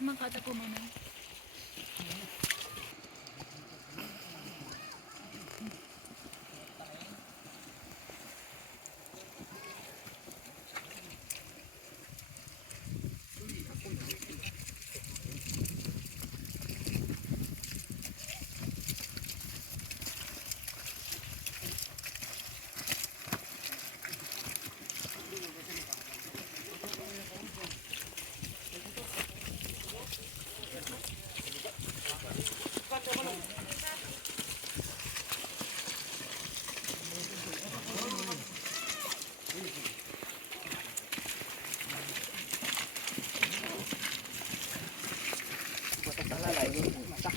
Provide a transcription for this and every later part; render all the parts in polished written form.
Makata ko muna.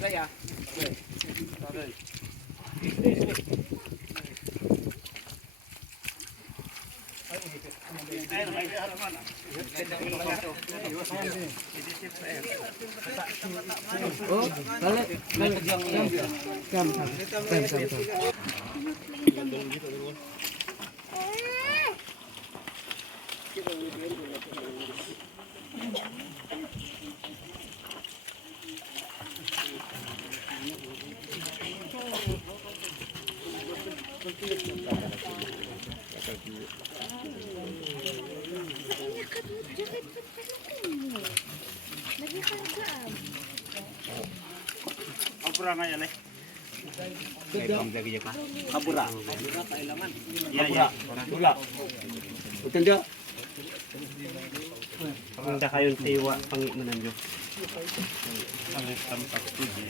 Saya. Oh, balik yang Apura nga yan eh. Apura. Apura kailangan. Apura. Apura. Utanda. Paganda kayong tiwa pangimanan nyo. Pangit tampak tuji.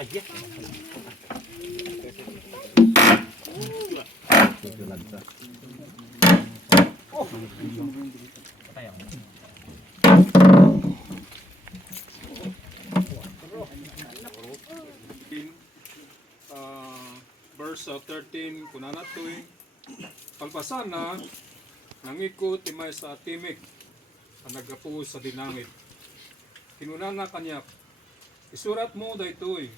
Aja. Oh. Verse 13 kunana tuing palpasan na nangikot imay sa timik ang nagapu sa dinangit. Kinunana kanyak isurat mo daytoy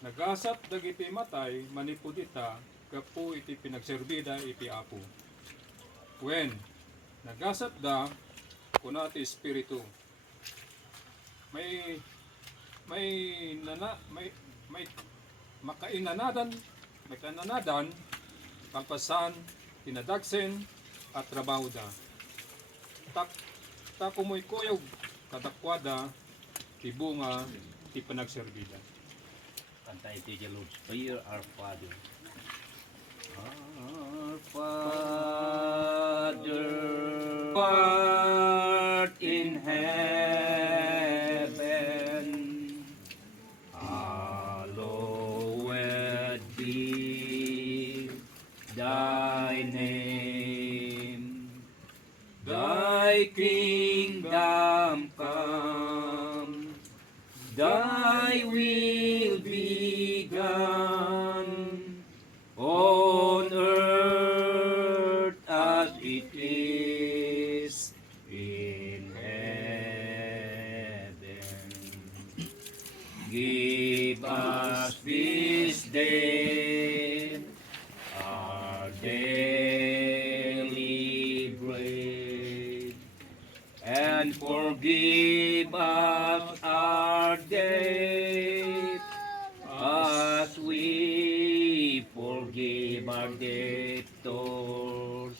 nagasat dagiti matay manipudita gapu iti pinagserbida iti apo. When nagasat da kunati espiritu may makainanadan pagpasan tinadagsen at trabaho da takumoy kuyog kadakwada tibunga ti panagserbida. Kanta iti the Lord's Prayer, Our Father. Our Father, art in heaven, hallowed be thy name. Thy kingdom come, thy will be done on earth as it is in heaven. Give us this day our daily bread, and forgive us our debt as we forgive our debtors.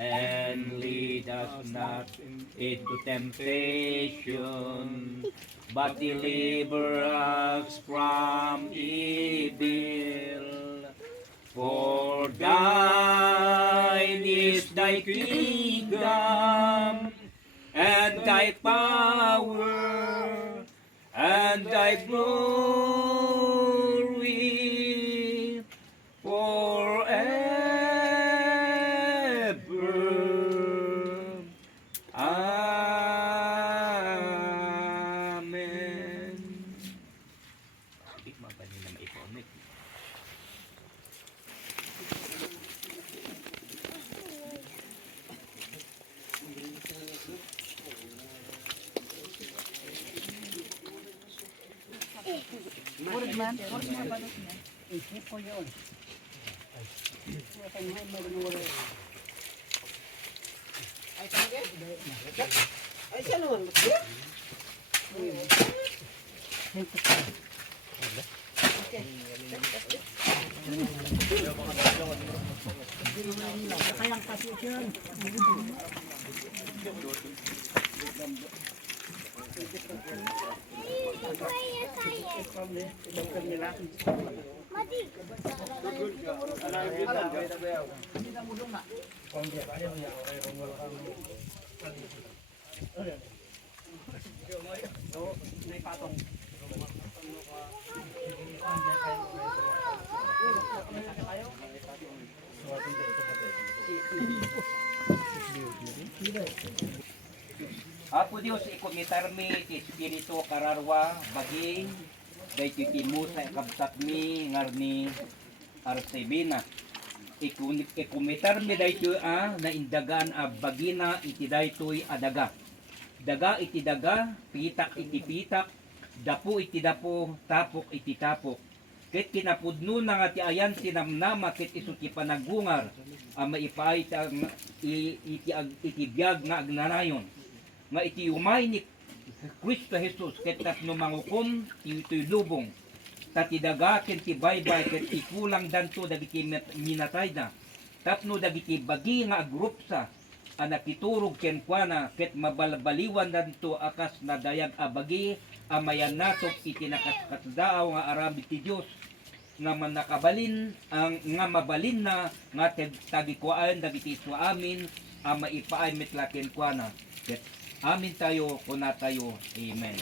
And lead us not into temptation, but deliver us from evil. For thine is thy kingdom, and thy power, and thy glory forever. Amen. Di mapani na maiponik. Urod man. Urod man balot na. Apo Dios, ikumitarmi ti Espiritu kararwa baging daytoy ti Musa kabsat mi ngarni Arcebina. Ikumitarmi daytoy na indagan a bagina iti daytoy adaga. Daga iti daga, pitak iti pitak, dapo iti dapo, tapok iti tapok. Ket kinapudno na nga ti ayan sinamnama ket isu ti panagungar a maipaay iti biyag nga agnanayon. Nga iti umay ni Kristo Jesus ket tapno mangukom iti lubong. Tati daga ken ti baybay ket ikulang danto dagiti minatay na. Tapno dagiti bagi nga agrupsa a nakiturog ken kuana ket mabalbaliwan danto akas nadayag a bagi a mayan natok iti nakaskatdaaw nga aramid ti Dios nga manakabalin ang nga mabalin na nga tagikuan dagiti su amin a maipaay metlaken kuana ket amin tayo kuna tayo amen.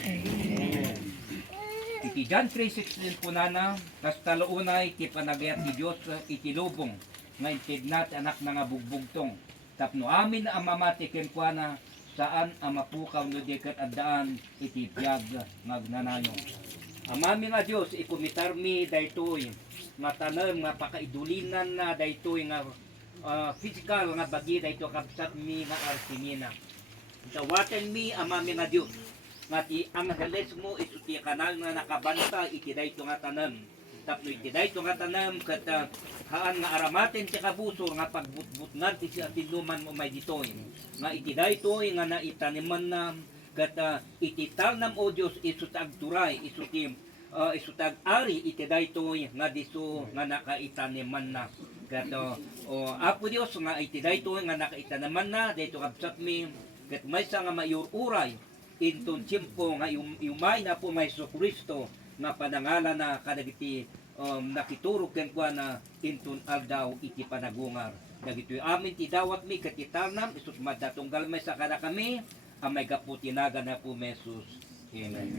Iti John 3:16 kunana kas taluunay ti panagayat ti Dios iti lubong nga intignat anak na nga bugbugtong tapno amin ang mamati ken kuana saan ang mapukaw no diket addaan iti biyag nga agnanayon. Amami nga Dios ikumitarmi daytoy nga tanem nga pakaidulinan na daytoy nga physical nga bagi daytoy kabsat mi nga Arsimina. Dawaten mi amami nga Dios nga ti angheles mo isu ti kanal nga nakabanta iti daytoy nga tanem. Tapno iti daytoy nga tanem ket haan nga aramaten ti kabuso nga pagbutbutngan ti atinuman mo may ditoy. Nga iti daytoy nga naitaniman na ket iti talnam o Dios isu tagturay isu tag-ari iti daytoy nga diso nga nakaitaniman na. Ket Apo Dios nga iti daytoy nga nakaitaniman na daytoy kabsat mi ket maysa nga mayururay inton tiempo nga umay na po may Kristo nga panangalan na kadagiti nakiturog ken kuana inton aldaw iti panagungar. Dagitoy amin ti dawat mi ket itarnam isus madatunggal may sakada kami amay kaputinagan na po Jesus. Amen.